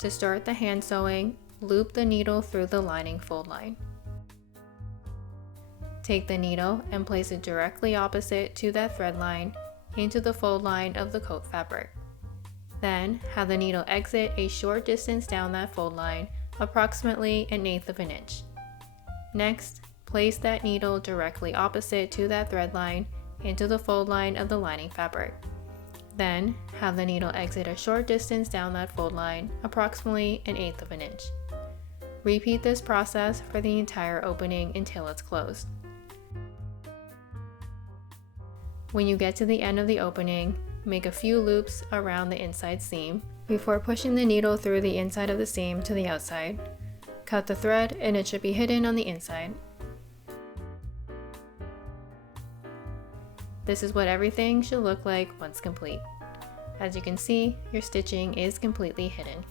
To start the hand sewing, loop the needle through the lining fold line. Take the needle and place it directly opposite to that thread line into the fold line of the coat fabric. Then, have the needle exit a short distance down that fold line, approximately 1/8 of an inch. Next, place that needle directly opposite to that thread line into the fold line of the lining fabric. Then, have the needle exit a short distance down that fold line, approximately 1/8 of an inch. Repeat this process for the entire opening until it's closed. When you get to the end of the opening, make a few loops around the inside seam before pushing the needle through the inside of the seam to the outside. Cut the thread and it should be hidden on the inside. This is what everything should look like once complete. As you can see, your stitching is completely hidden.